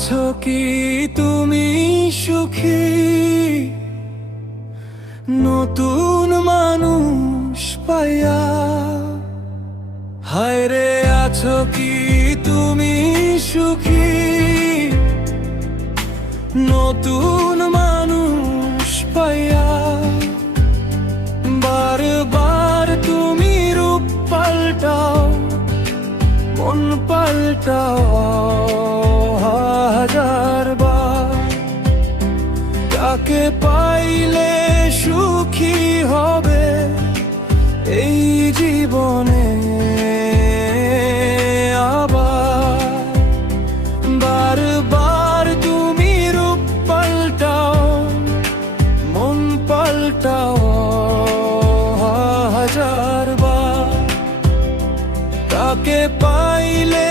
আছো কি তুমি সুখী? নতুন মানুষ পাইয়া। হায় রে, আছো কি তুমি সুখী? নতুন মানুষ পাইয়া। বারবার তুমি রূপ পাল্টাও, মন পাল্টাও হাজার বার। তাকে পাইলে সুখী হবে এই জীবনে আবার। বারবার তুমি রূপ পাল্টাও, মন পাল্টাও হাজার বার। তাকে পাইলে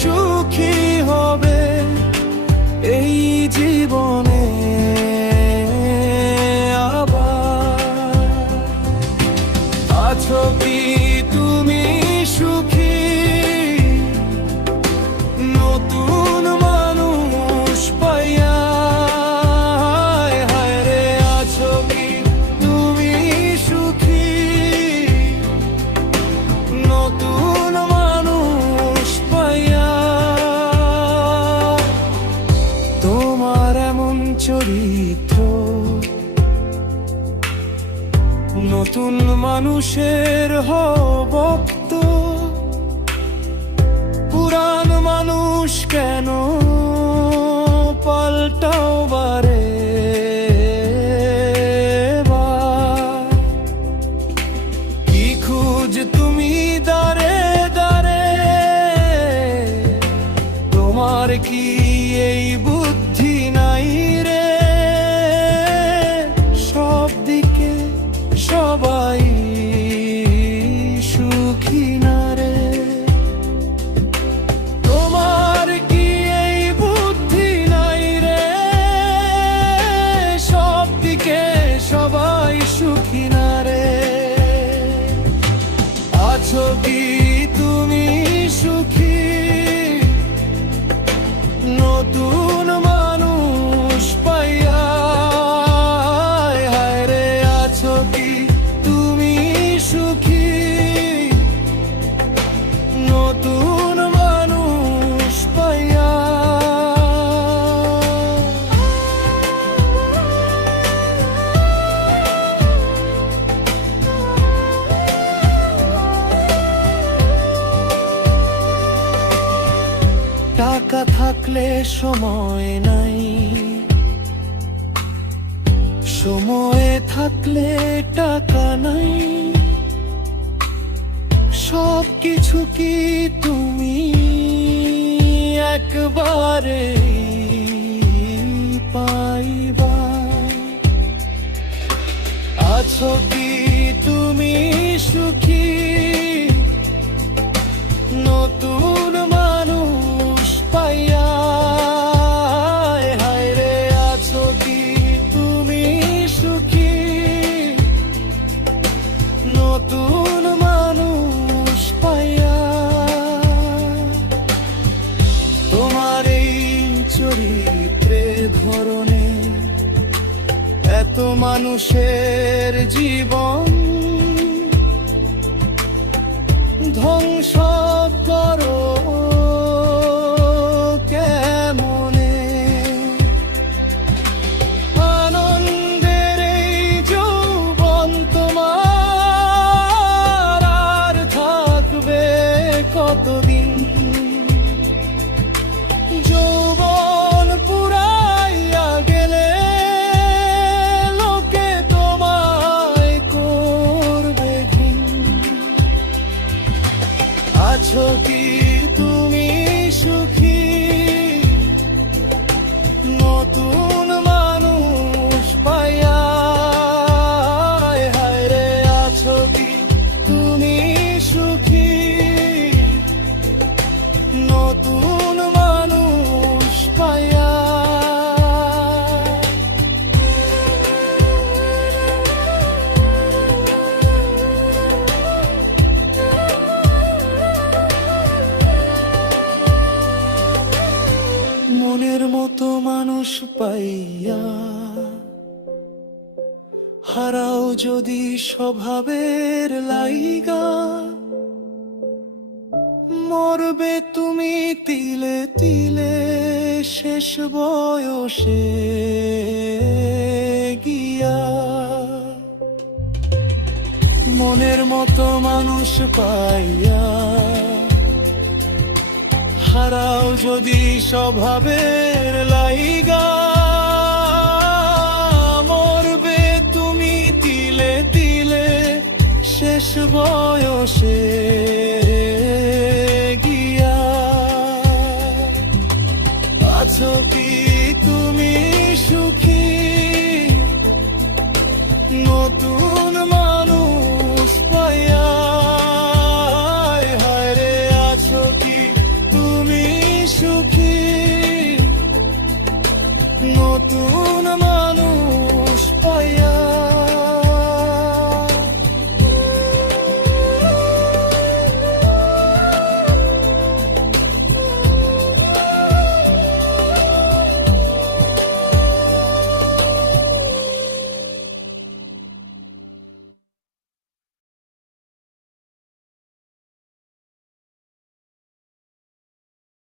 সুখী হবে এই জীবনে আবার। আছো কি তুমি সুখী? নতুন মানুষ পাইয়া। হায় রে, আছো কি তুমি সুখী? নতুন মানুষ পাইয়া। তোমার এমন চরিত্র নতুন মানুষের ভক্ত। পুরান মানুষ কেন পাল্টাও বারে বার? কি খুঁজ তুমি দারে দারে? তোমার কি এই বুদ্ধি নাই রে? সব দিকে সবাই সুখী না রে? তোমার কি এই বুদ্ধি নাই রে? সব দিকে সবাই সুখী না রে? আছো কি তুমি সুখী? নতুন মানুষ পাইয়া। হায় রে, আছো কি তুমি সুখী? নতুন মানুষ পাইয়া। টাকা থাকলে সময় নাই, সময়ে থাকলে টাকা নাই। সব কিছু কি তুমি একবারে পাইবা? আছো কি তুমি সুখী? নতুন মানুষ পাইয়া। হায় রে, আছো কি তুমি সুখী? নতুন মানুষ পাইয়া। তোমার এই চরিত্রের ধরনে এত মানুষের জীবন ধ্বংস করো কেমনে? আনন্দের এই যৌবন তোমার আর থাকবে কতদিন? যৌবন পুরাইয়া গেলে লোকে তোমায় করবে ঘিন। আছো কি তুমি পাইয়া। হারাও যদি স্বভাবের লাইগা, মরবে তুমি তিলে তিলে শেষ বয়সে গিয়া। মনের মতো মানুষ পাইয়া, হারাও যদি স্বভাবের লাইগা, মরবে তুমি তিলে তিলে শেষ বয়সে